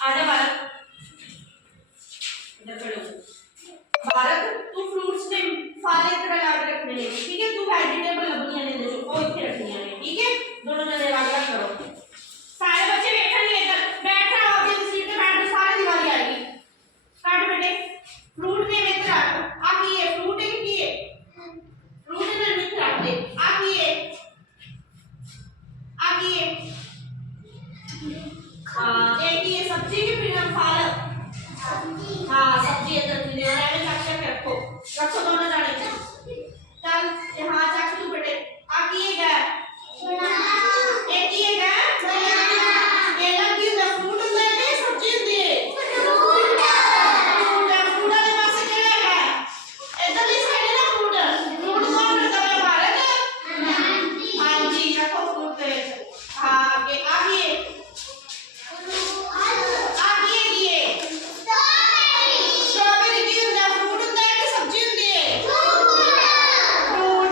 आजा भारत, इधर खड़े हो। भारत तू फ्रूट्स ने सारे तरह याद रखने हैं, ठीक है। तू वेजिटेबल लभनियां ने देखो वो इथे रखनियां ने, ठीक है। दोनों जने अलग-अलग करो। सारे बच्चे बैठेंगे इधर, बैठ रहा हो अपनी सीट पे बैठ, सारी दिवाली आएगी। काट बेटे, फ्रूट ने मित्र आ की है, फ्रूटिंग की है, फ्रूट ने मित्र आते आ की है, आ की है। हां एक ये सब्जी के बिना फल, हां सब्जी इधर ले आ में चक रखो, रखो दोनों जाने। चल हां चक तू बेटे, आ की है एक ही है ये लगी है फ्रूट में है सब्जी होती है फ्रूट फ्रूट वाले पास केड़ा है इधर इस साइड ना फ्रूट फ्रूट कौन करता है भारत हां जी रखो फ्रूट पे हां आगे आगे स्ट्रॉबेरी की होता है फ्रूट होता है कि सब्जी होती है फ्रूट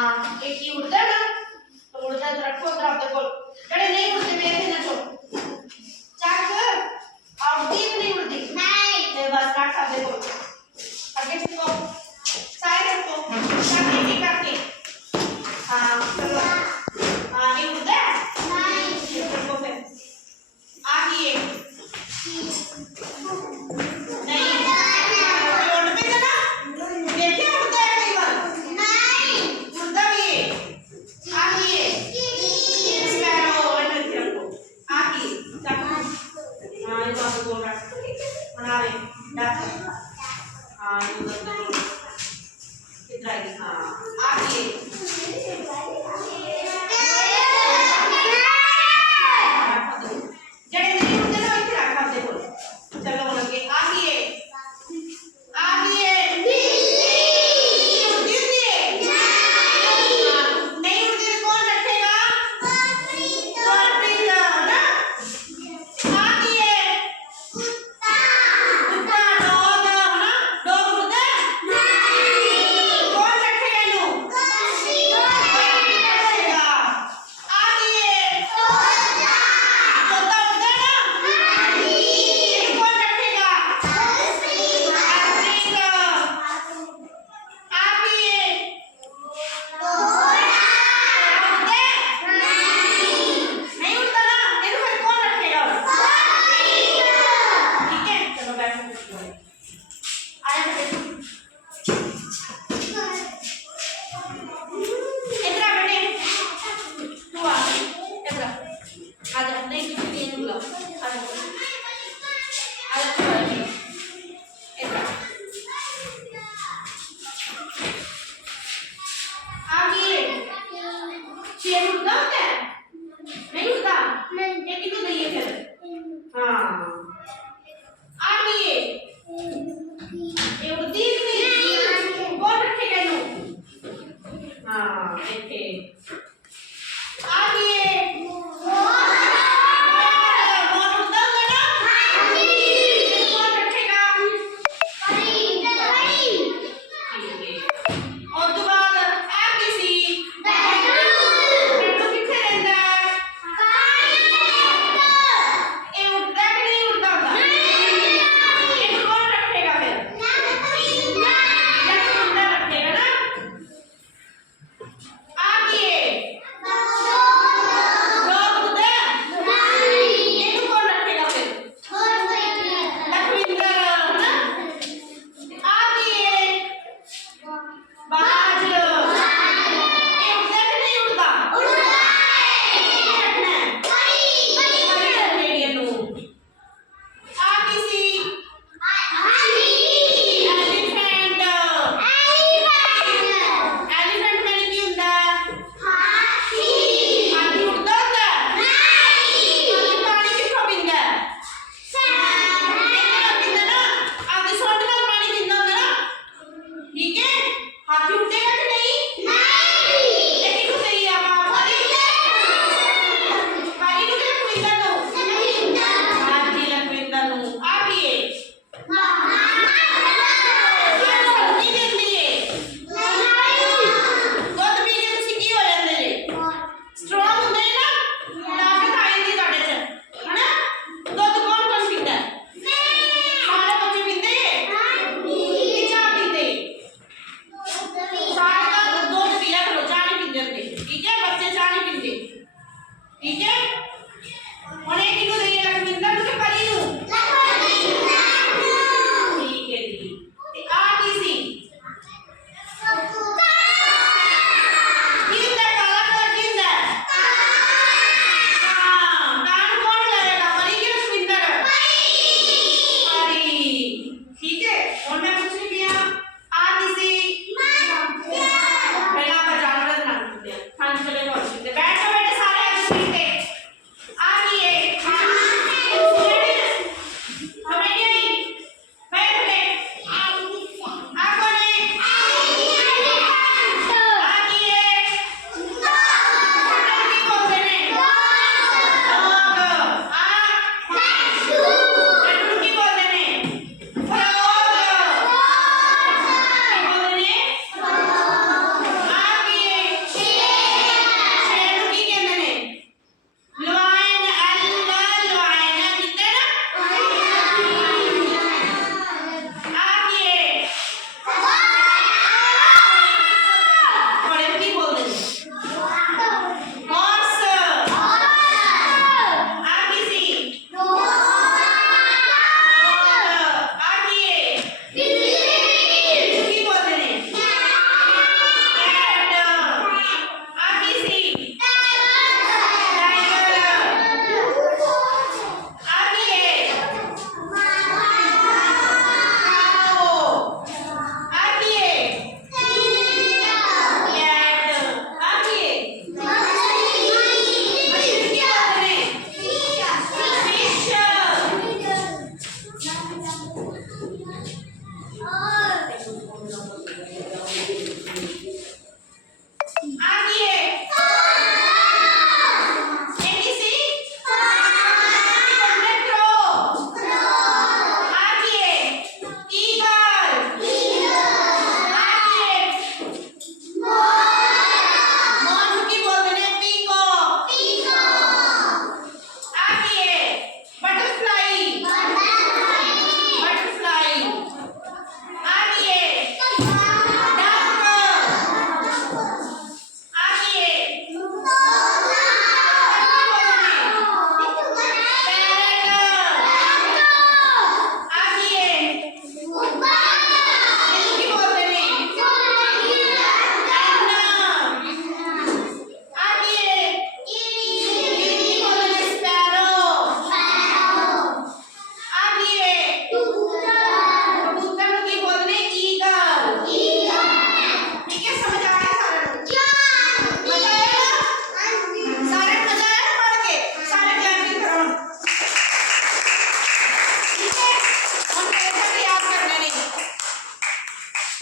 हाँ एक ही उड़ता है ना, तो उड़ता है तो रखो उधर आपके कोल। जड़े नहीं उड़ते वे थे ना चो चक उड़ती कि नहीं उड़ती नहीं, तो बस रख आपके कोल आगे चको साइड रखो करके करके। हाँ चलो हाँ नहीं उड़ता नहीं रखो फिर आगे नहीं उड़ पे ना देखिए उड़ता है कई बार नहीं उड़ता भी है आगे स्पैरो इधर रखो आगे हाँ ये तो आपको बोल रहा बना रहे डाक हाँ ये उधर कितना है हाँ आगे जड़े नहीं उड़ते ना इधर रखा देखो चलो बोलो कि आगे आगे ठीक है।